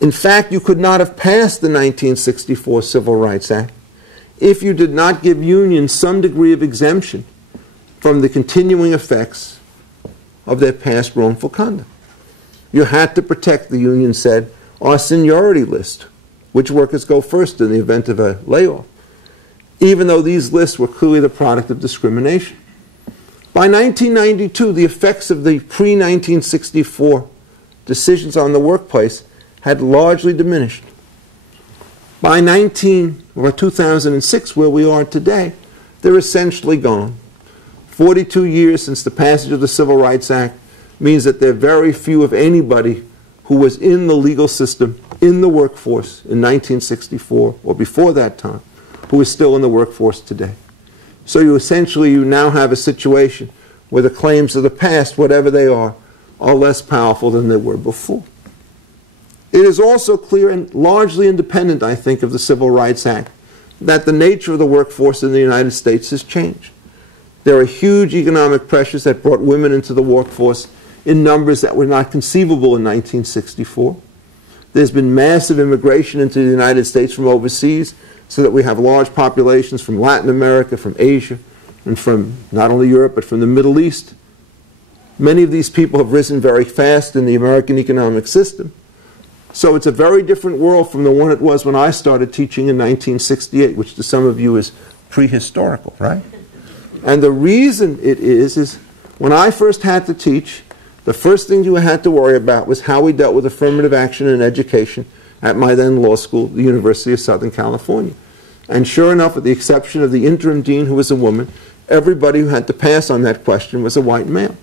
In fact, you could not have passed the 1964 Civil Rights Act if you did not give unions some degree of exemption from the continuing effects of their past wrongful conduct. You had to protect, the union said, our seniority list, which workers go first in the event of a layoff, even though these lists were clearly the product of discrimination. By 1992, the effects of the pre-1964 decisions on the workplace had largely diminished. By 2006, where we are today, they're essentially gone. 42 years since the passage of the Civil Rights Act means that there are very few, if anybody, who was in the legal system, in the workforce in 1964 or before that time, who is still in the workforce today. So you now have a situation where the claims of the past, whatever they are less powerful than they were before. It is also clear and largely independent, I think, of the Civil Rights Act that the nature of the workforce in the United States has changed. There are huge economic pressures that brought women into the workforce in numbers that were not conceivable in 1964. There's been massive immigration into the United States from overseas, so that we have large populations from Latin America, from Asia, and from not only Europe, but from the Middle East. Many of these people have risen very fast in the American economic system. So it's a very different world from the one it was when I started teaching in 1968, which to some of you is prehistorical, right? And the reason it is when I first had to teach, the first thing you had to worry about was how we dealt with affirmative action in education at my then law school, the University of Southern California. And sure enough, with the exception of the interim dean, who was a woman, everybody who had to pass on that question was a white male.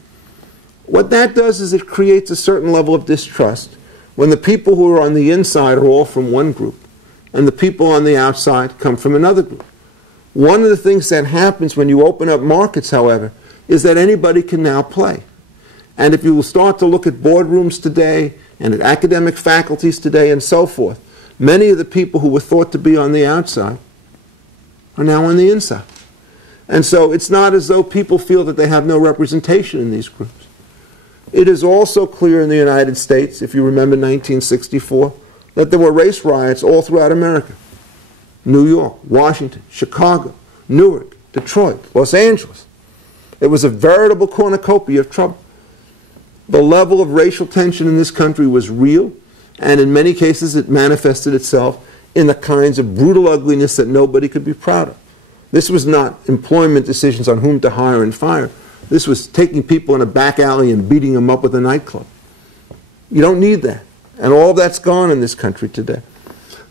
What that does is it creates a certain level of distrust when the people who are on the inside are all from one group and the people on the outside come from another group. One of the things that happens when you open up markets, however, is that anybody can now play. And if you will start to look at boardrooms today and at academic faculties today and so forth, many of the people who were thought to be on the outside are now on the inside. And so it's not as though people feel that they have no representation in these groups. It is also clear in the United States, if you remember 1964, that there were race riots all throughout America. New York, Washington, Chicago, Newark, Detroit, Los Angeles. It was a veritable cornucopia of trouble. The level of racial tension in this country was real, and in many cases it manifested itself in the kinds of brutal ugliness that nobody could be proud of. This was not employment decisions on whom to hire and fire. This was taking people in a back alley and beating them up with a nightclub. You don't need that. And all that's gone in this country today.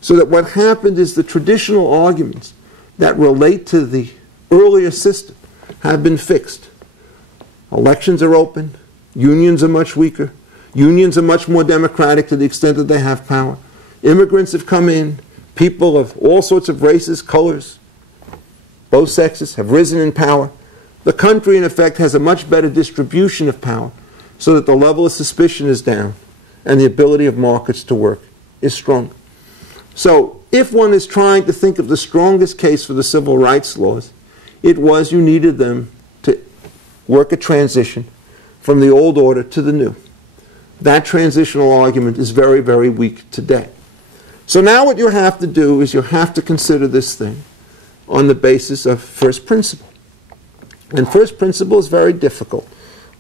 So that what happened is the traditional arguments that relate to the earlier system have been fixed. Elections are open. Unions are much weaker. Unions are much more democratic to the extent that they have power. Immigrants have come in. People of all sorts of races, colors, both sexes have risen in power. The country, in effect, has a much better distribution of power so that the level of suspicion is down and the ability of markets to work is strong. So if one is trying to think of the strongest case for the civil rights laws, it was you needed them to work a transition from the old order to the new. That transitional argument is very, very weak today. So now what you have to do is you have to consider this thing on the basis of first principle. And first principle is very difficult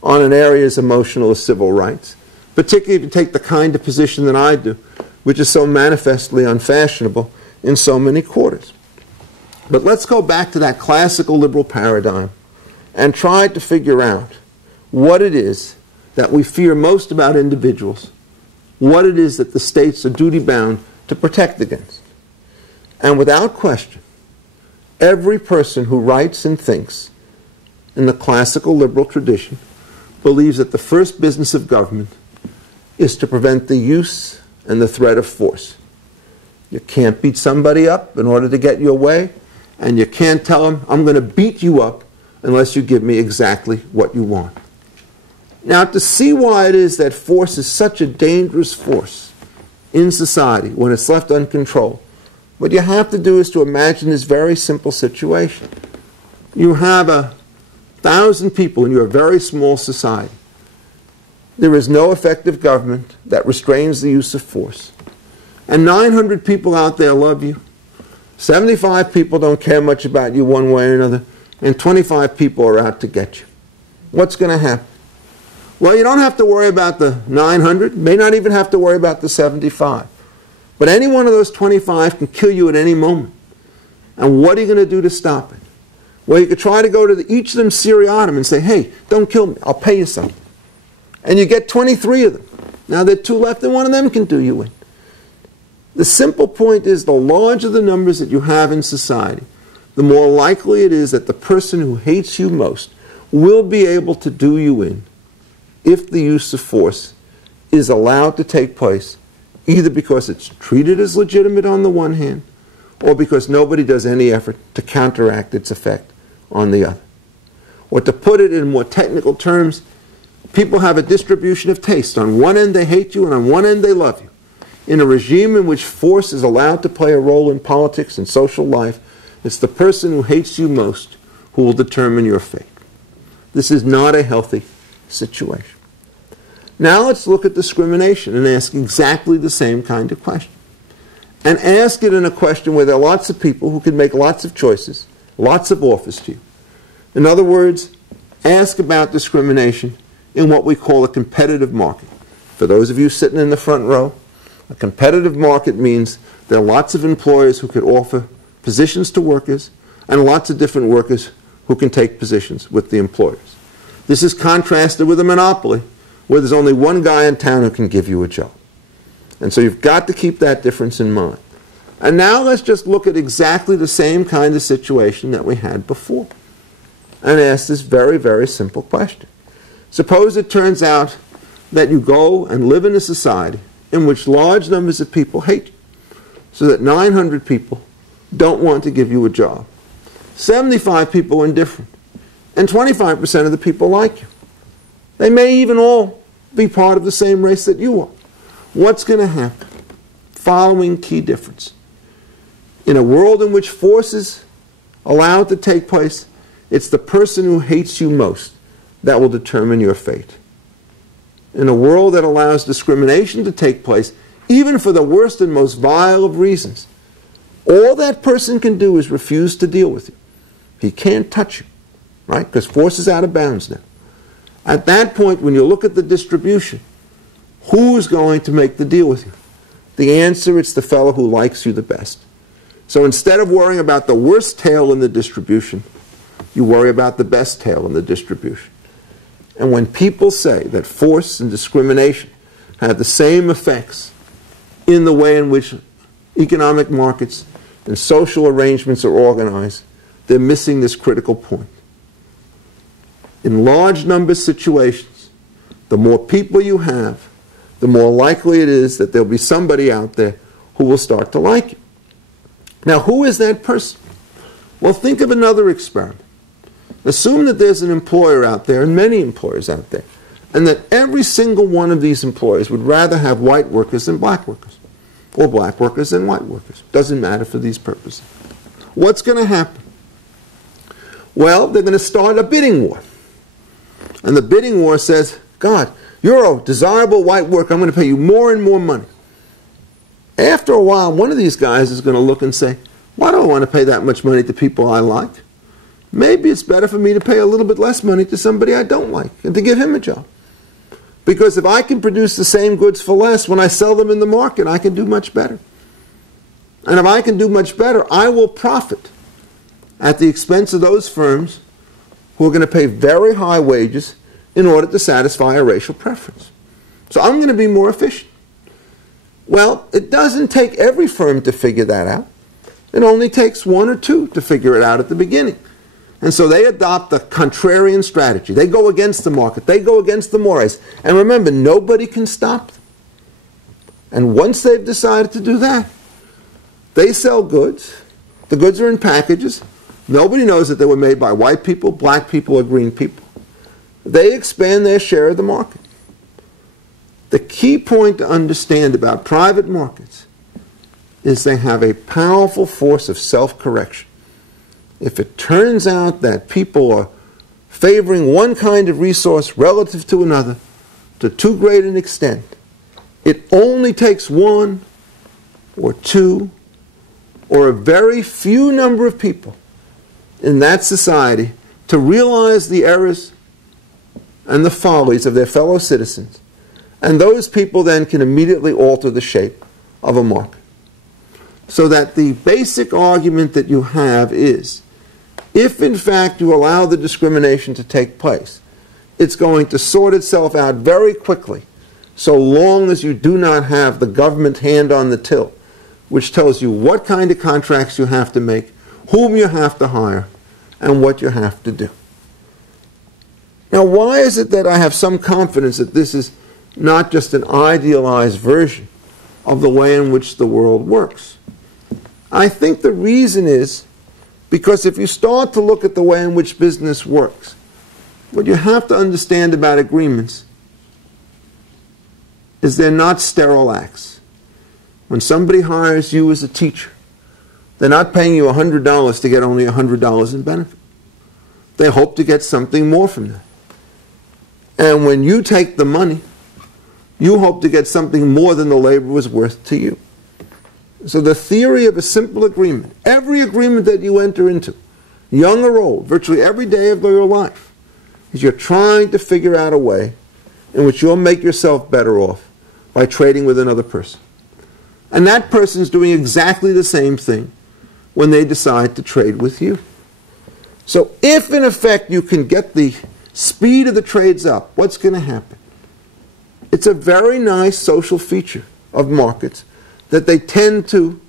on an area as emotional as civil rights, particularly if you take the kind of position that I do, which is so manifestly unfashionable in so many quarters. But let's go back to that classical liberal paradigm and try to figure out what it is that we fear most about individuals, what it is that the states are duty-bound to protect against. And without question, every person who writes and thinks in the classical liberal tradition believes that the first business of government is to prevent the use and the threat of force. You can't beat somebody up in order to get your way, and you can't tell them, I'm going to beat you up unless you give me exactly what you want. Now, to see why it is that force is such a dangerous force in society when it's left uncontrolled, what you have to do is to imagine this very simple situation. You have 1,000 people in your very small society. There is no effective government that restrains the use of force. and 900 people out there love you, 75 people don't care much about you one way or another, and 25 people are out to get you. What's going to happen? Well, you don't have to worry about the 900, may not even have to worry about the 75. But any one of those 25 can kill you at any moment. And what are you going to do to stop it? Well, you could try to go to each of them seriatim and say, hey, don't kill me, I'll pay you something. And you get 23 of them. Now there are 2 left and one of them can do you in. The simple point is the larger the numbers that you have in society, the more likely it is that the person who hates you most will be able to do you in if the use of force is allowed to take place, either because it's treated as legitimate on the one hand, or because nobody does any effort to counteract its effect on the other. Or to put it in more technical terms, people have a distribution of taste. On one end they hate you, and on one end they love you. In a regime in which force is allowed to play a role in politics and social life, it's the person who hates you most who will determine your fate. This is not a healthy situation. Now let's look at discrimination and ask exactly the same kind of question. And ask it in a question where there are lots of people who can make lots of choices, lots of offers to you. In other words, ask about discrimination in what we call a competitive market. For those of you sitting in the front row, a competitive market means there are lots of employers who could offer positions to workers and lots of different workers who can take positions with the employers. This is contrasted with a monopoly where there's only one guy in town who can give you a job. And so you've got to keep that difference in mind. And now let's just look at exactly the same kind of situation that we had before and ask this very, very simple question. Suppose it turns out that you go and live in a society in which large numbers of people hate you, so that 900 people don't want to give you a job. 75 people are indifferent, and 25% of the people like you. They may even all be part of the same race that you are. What's going to happen? Following key difference. In a world in which force is allowed to take place, it's the person who hates you most that will determine your fate. In a world that allows discrimination to take place, even for the worst and most vile of reasons, all that person can do is refuse to deal with you. He can't touch you, right? Because force is out of bounds now. At that point, when you look at the distribution, who's going to make the deal with you? The answer, it's the fellow who likes you the best. So instead of worrying about the worst tail in the distribution, you worry about the best tail in the distribution. And when people say that force and discrimination have the same effects in the way in which economic markets and social arrangements are organized, they're missing this critical point. In large number situations, the more people you have, the more likely it is that there'll be somebody out there who will start to like you. Now, who is that person? Well, think of another experiment. Assume that there's an employer out there, and many employers out there, and that every single one of these employers would rather have white workers than black workers, or black workers than white workers. Doesn't matter for these purposes. What's going to happen? Well, they're going to start a bidding war. And the bidding war says, God, you're a desirable white worker, I'm going to pay you more and more money. After a while, one of these guys is going to look and say, why do I want to pay that much money to people I like? Maybe it's better for me to pay a little bit less money to somebody I don't like and to give him a job. Because if I can produce the same goods for less, when I sell them in the market, I can do much better. And if I can do much better, I will profit at the expense of those firms who are going to pay very high wages in order to satisfy a racial preference. So I'm going to be more efficient. Well, it doesn't take every firm to figure that out. It only takes one or two to figure it out at the beginning. And so they adopt the contrarian strategy. They go against the market. They go against the mores. And remember, nobody can stop them. And once they've decided to do that, they sell goods. The goods are in packages. Nobody knows that they were made by white people, black people, or green people. They expand their share of the market. The key point to understand about private markets is they have a powerful force of self-correction. If it turns out that people are favoring one kind of resource relative to another to too great an extent, it only takes one or two or a very few number of people in that society to realize the errors and the follies of their fellow citizens, and those people then can immediately alter the shape of a market. So that the basic argument that you have is, if in fact you allow the discrimination to take place, it's going to sort itself out very quickly, so long as you do not have the government hand on the till, which tells you what kind of contracts you have to make, whom you have to hire, and what you have to do. Now, why is it that I have some confidence that this is not just an idealized version of the way in which the world works? I think the reason is because if you start to look at the way in which business works, what you have to understand about agreements is they're not sterile acts. When somebody hires you as a teacher, they're not paying you $100 to get only $100 in benefit. They hope to get something more from that. And when you take the money, you hope to get something more than the labor was worth to you. So the theory of a simple agreement, every agreement that you enter into, young or old, virtually every day of your life, is you're trying to figure out a way in which you'll make yourself better off by trading with another person. And that person is doing exactly the same thing when they decide to trade with you. So if in effect you can get the speed of the trades up, what's going to happen? It's a very nice social feature of markets that they tend to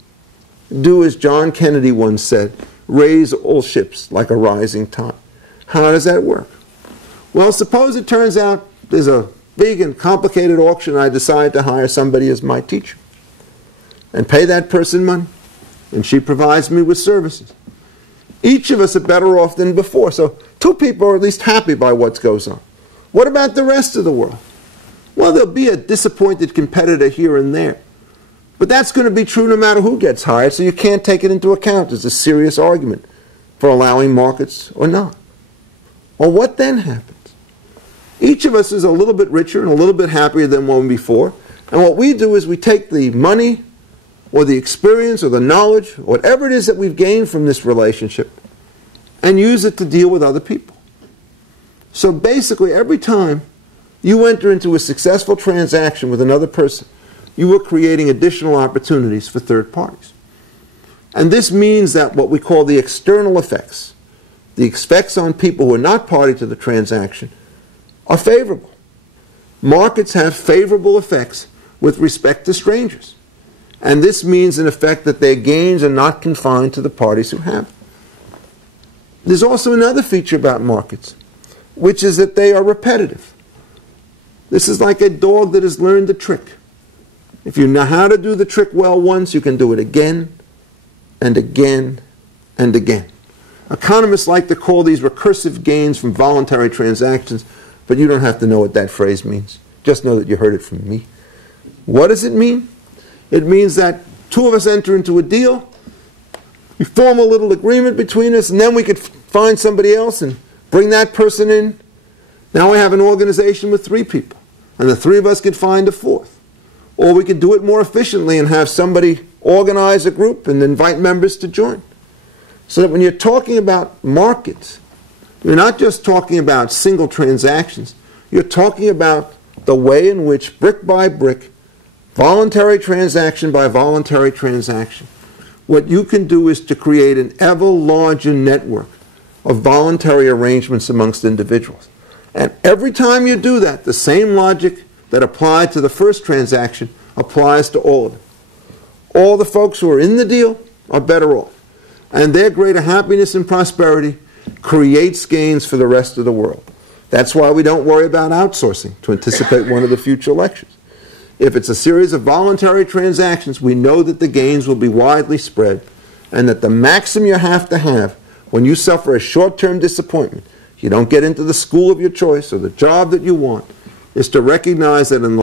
do, as John Kennedy once said, raise all ships like a rising tide. How does that work? Well, suppose it turns out there's a big and complicated auction, and I decide to hire somebody as my teacher and pay that person money, and she provides me with services. Each of us are better off than before, so two people are at least happy by what goes on. What about the rest of the world? Well, there'll be a disappointed competitor here and there, but that's going to be true no matter who gets hired, so you can't take it into account as a serious argument for allowing markets or not. Well, what then happens? Each of us is a little bit richer and a little bit happier than one before, and what we do is we take the money or the experience or the knowledge, whatever it is that we've gained from this relationship, and use it to deal with other people. So basically, every time you enter into a successful transaction with another person, you are creating additional opportunities for third parties. And this means that what we call the external effects, the effects on people who are not party to the transaction, are favorable. Markets have favorable effects with respect to strangers. And this means, in effect, that their gains are not confined to the parties who have. There's also another feature about markets, which is that they are repetitive. This is like a dog that has learned the trick. If you know how to do the trick well once, you can do it again and again and again. Economists like to call these recursive gains from voluntary transactions, but you don't have to know what that phrase means. Just know that you heard it from me. What does it mean? It means that two of us enter into a deal, we form a little agreement between us, and then we could find somebody else and bring that person in. Now we have an organization with three people, and the three of us could find a fourth. Or we could do it more efficiently and have somebody organize a group and invite members to join. So that when you're talking about markets, you're not just talking about single transactions, you're talking about the way in which, brick by brick, voluntary transaction by voluntary transaction, what you can do is to create an ever larger network of voluntary arrangements amongst individuals. And every time you do that, the same logic that applied to the first transaction applies to all of them. All the folks who are in the deal are better off. And their greater happiness and prosperity creates gains for the rest of the world. That's why we don't worry about outsourcing, to anticipate one of the future lectures. If it's a series of voluntary transactions, we know that the gains will be widely spread, and that the maxim you have to have when you suffer a short-term disappointment, you don't get into the school of your choice or the job that you want, is to recognize that in the